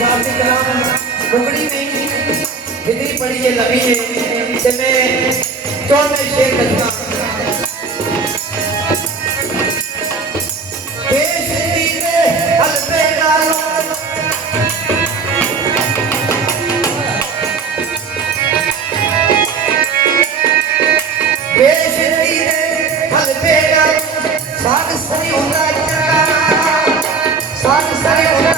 साहब की कलाम मुकड़ी नहीं इतनी बड़ी ये लवी है कि मैं 14 शेर लिखना देश दीने हलवे डालो देश दीने हलवे डालो साग सरी होना चला साग सरी होना